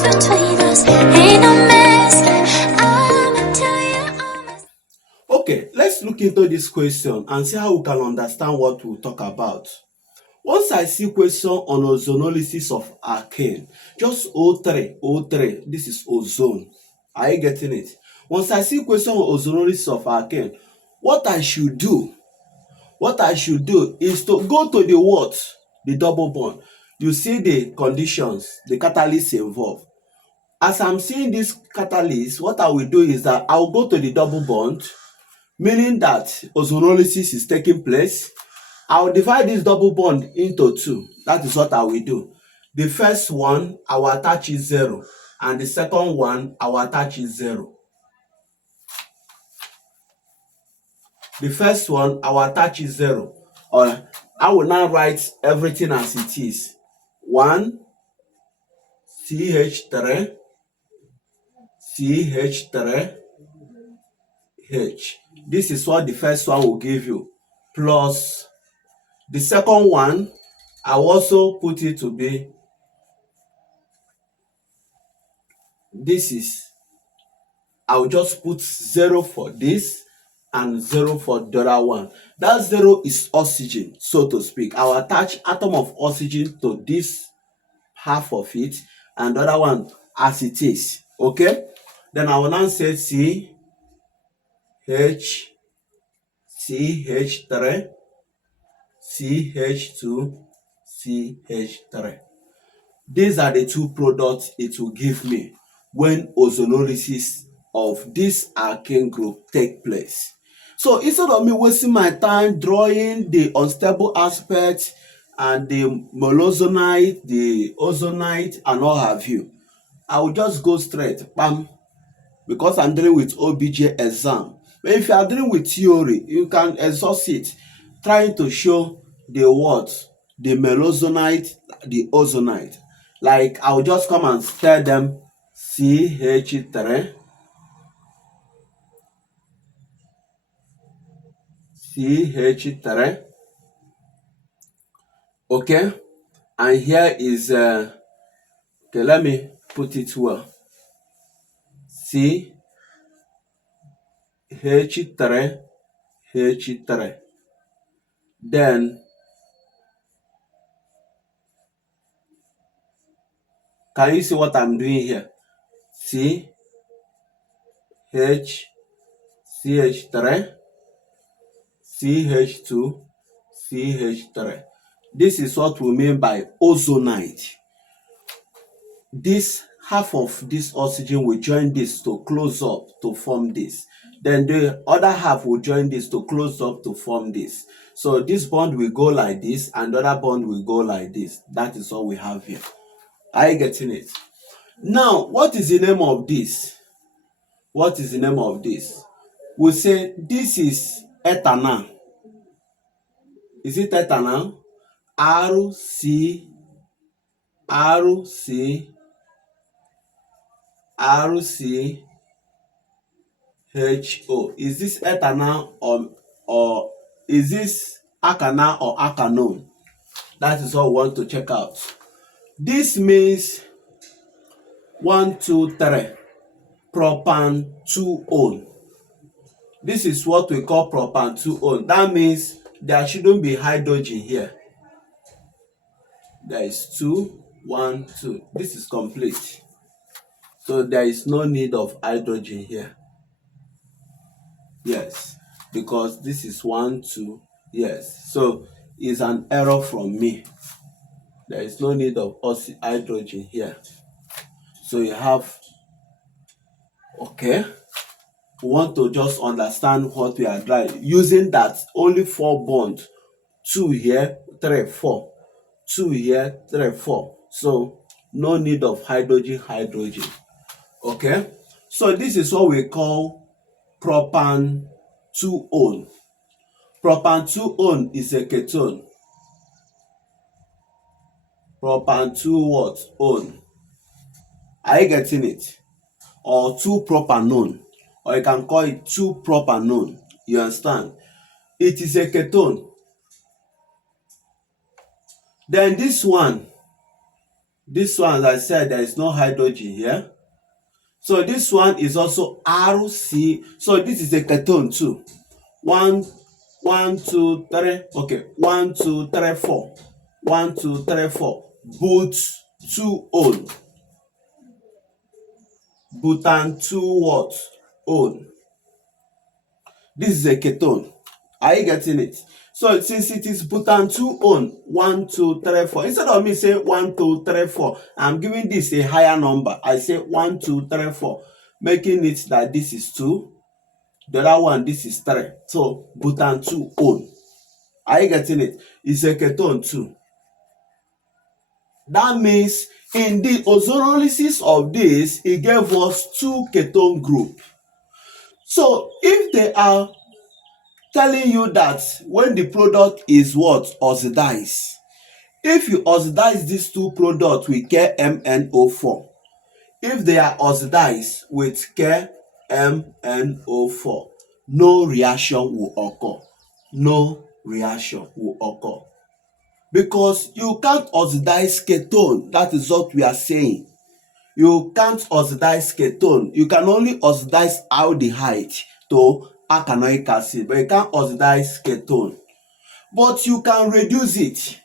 distance between us ain't no mistake. I'ma tell you all my... Okay, let's look into this question and see how we can understand what we'll talk about. Once I see question on ozonolysis of alkene, just O3, this is ozone. Are you getting it? Once I see question on ozonolysis of alkene, what I should do is to go to the what? The double bond. You see the conditions, the catalyst involved. As I'm seeing this catalyst, what I will do is that I will go to the double bond, meaning that ozonolysis is taking place. I will divide this double bond into two. That is what I will do. The first one, I will attach is 0, and the second one, I will attach is 0. The first one, I will attach is 0. Or I will now write everything as it is. 1 CH3 CH3 H. This is what the first one will give you. Plus the second one, I will also put it to be, this is, I will just put 0 for this and 0 for the other one. That 0 is oxygen, so to speak. I will attach atom of oxygen to this half of it and the other one as it is. Okay? Then I will now say CH, CH3, CH2, CH3. These are the two products it will give me when ozonolysis of this alkene group take place. So instead of me wasting my time drawing the unstable aspects and the molozonite, the ozonite, and all have you, I will just go straight, bam, because I'm dealing with OBJ exam. But if you are dealing with theory, you can exhaust it, trying to show the what, the molozonite, the ozonite. Like I'll just come and tell them CH3, CH3, okay, and here is okay, let me put it well, CH3, H3, then can you see what I'm doing here? C H CH3, CH2, CH3. This is what we mean by ozonite. This half of this oxygen will join this to close up to form this. Then the other half will join this to close up to form this. So this bond will go like this and the other bond will go like this. That is all we have here. Are you getting it? Now, what is the name of this? What is the name of this? We say this is ethanol. Is it ethanol? RC, HO. Is this ethanol or is this alkane or alkanone? That is what we want to check out. This means 1, 2, 3 propan 2-one. This is what we call propan 2-one. That means there shouldn't be hydrogen here. There is 2, 1, 2. This is complete. So there is no need of hydrogen here. Yes, because this is 1, 2. Yes, so it's an error from me. There is no need of hydrogen here. So you have, okay, we want to just understand what we are trying. Using that only 4 bonds, 2 here, 3, 4. 2 here, 3, 4. So no need of hydrogen. Okay, so this is what we call propan 2-one. Propan 2-one is a ketone. Propan 2-what-one. Are you getting it? Or 2-propanone, or you can call it 2-propanone. You understand? It is a ketone. Then this one This one, as I said, there is no hydrogen here. So this one is also RC. So this is a ketone too. One, two, three. Okay, 1, 2, 3, 4. 1, 2, 3, 4. But 2 on. Butan 2 what? On. This is a ketone. Are you getting it? So since it is butan 2 on, 1, 2, 3, 4. Instead of me saying 1, 2, 3, 4, I'm giving this a higher number. I say 1, 2, 3, 4, making it that this is 2. The other one, this is 3. So butan 2 on. Are you getting it? It's a ketone too. That means in the ozonolysis of this, it gave us 2 ketone group. So if they are telling you that when the product is what? Oxidized. If you oxidize these 2 products with KMNO4, if they are oxidized with KMNO4, no reaction will occur. No reaction will occur. Because you can't oxidize ketone. That is what we are saying. You can't oxidize ketone. You can only oxidize aldehyde to alkanoic acid, but you can't oxidize ketone. But you can reduce it.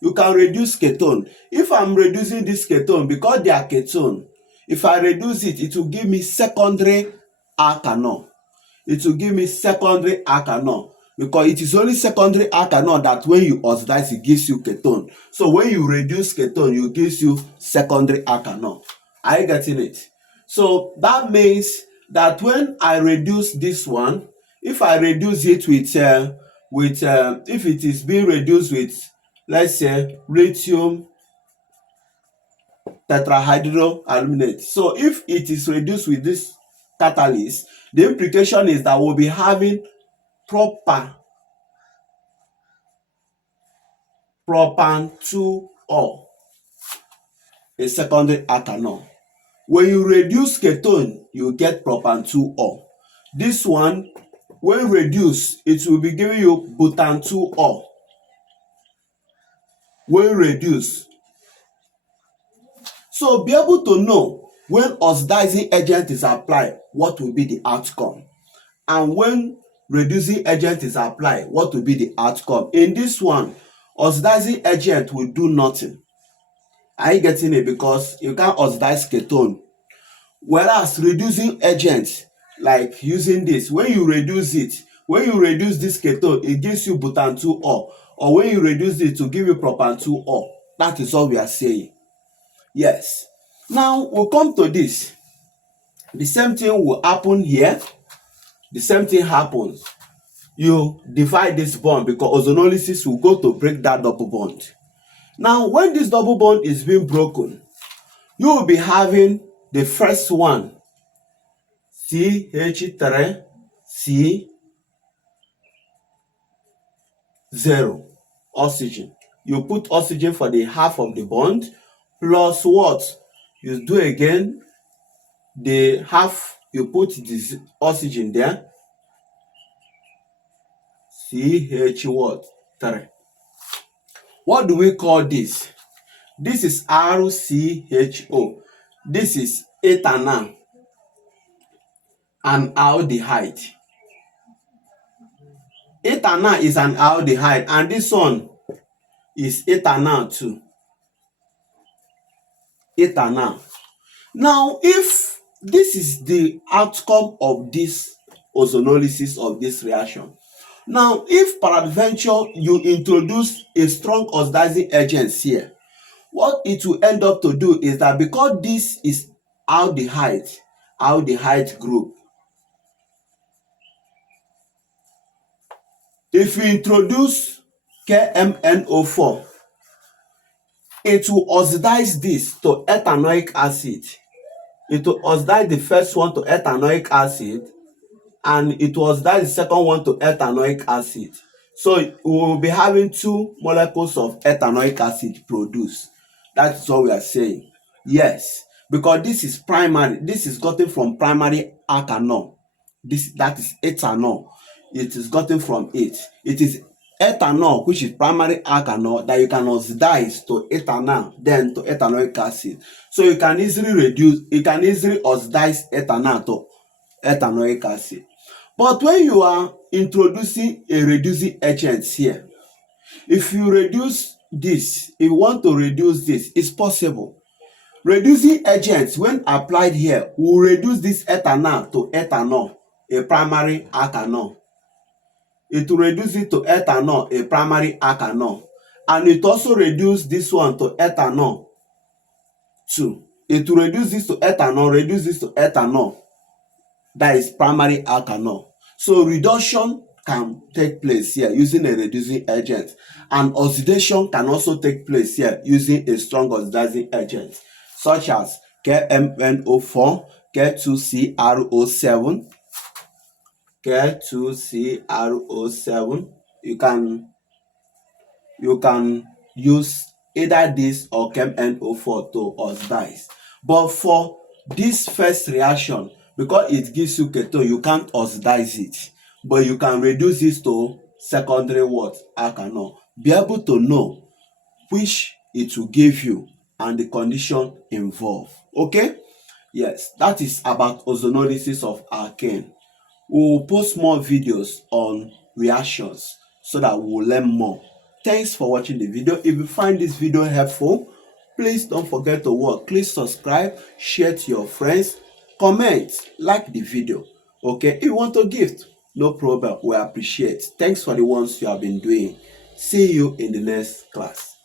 You can reduce ketone. If I'm reducing this ketone, because they are ketone, if I reduce it, it will give me secondary alkanol. It will give me secondary alkanol, because it is only secondary alkanol that when you oxidize, it gives you ketone. So when you reduce ketone, it gives you secondary alkanol. Are you getting it? So that means that when I reduce this one, if I reduce it with if it is being reduced with, let's say, lithium tetrahydroaluminate. So if it is reduced with this catalyst, the implication is that we'll be having propan 2-ol, a secondary alkanol. When you reduce ketone, you get propan 2-ol. This one, when reduced, it will be giving you butan 2-ol. When reduced. So be able to know when oxidizing agent is applied, what will be the outcome. And when reducing agent is applied, what will be the outcome. In this one, oxidizing agent will do nothing. Are you getting it? Because you can't oxidize ketone. Whereas reducing agent, like using this, when you reduce this ketone, it gives you butan 2-ol. Or when you reduce it to give you propan 2-ol. That is all we are saying. Yes. Now we'll come to this. The same thing will happen here. The same thing happens. You divide this bond, because ozonolysis will go to break that double bond. Now when this double bond is being broken, you will be having the first one, CH3C0, oxygen. You put oxygen for the half of the bond, plus what? You do again the half, you put this oxygen there, CH what? 3. What do we call this? This is RCHO. This is ethanol and aldehyde. Ethanol is an aldehyde, and this one is ethanol too. Ethanol. Now, if this is the outcome of this ozonolysis of this reaction, now if peradventure you introduce a strong oxidizing agent here, what it will end up to do is that, because this is aldehyde group, if you introduce KMNO4, it will oxidize this to ethanoic acid. It will oxidize the first one to ethanoic acid, and it will oxidize the second one to ethanoic acid. So we will be having 2 molecules of ethanoic acid produced. That is what we are saying. Yes, because this is primary. This is gotten from primary alkanol. That is ethanol. It is gotten from it. It is ethanol, which is primary alcohol, that you can oxidize to ethanol, then to ethanoic acid. So you can easily oxidize ethanol to ethanoic acid. But when you are introducing a reducing agent here, if you reduce this, if you want to reduce this, it's possible. Reducing agents, when applied here, will reduce this ethanol to ethanol, a primary alcohol. It will reduce it to ethanol, a primary alcohol. And it also reduce this one to ethanol too. It will reduce this to ethanol, reduce this to ethanol. That is primary alcohol. So reduction can take place here using a reducing agent, and oxidation can also take place here using a strong oxidizing agent, such as KMNO4, K2CrO7, K2CrO7. You can use either this or KMNO4 to oxidize. But for this first reaction, because it gives you ketone, you can't oxidize it, but you can reduce this to secondary what? Alcohol. Be able to know which it will give you and the condition involved. Okay? Yes, that is about ozonolysis of alkane. We will post more videos on reactions so that we will learn more. Thanks for watching the video. If you find this video helpful, please don't forget to click subscribe, share to your friends, comment, like the video. Okay, if you want to gift, no problem, we appreciate. Thanks for the ones you have been doing. See you in the next class.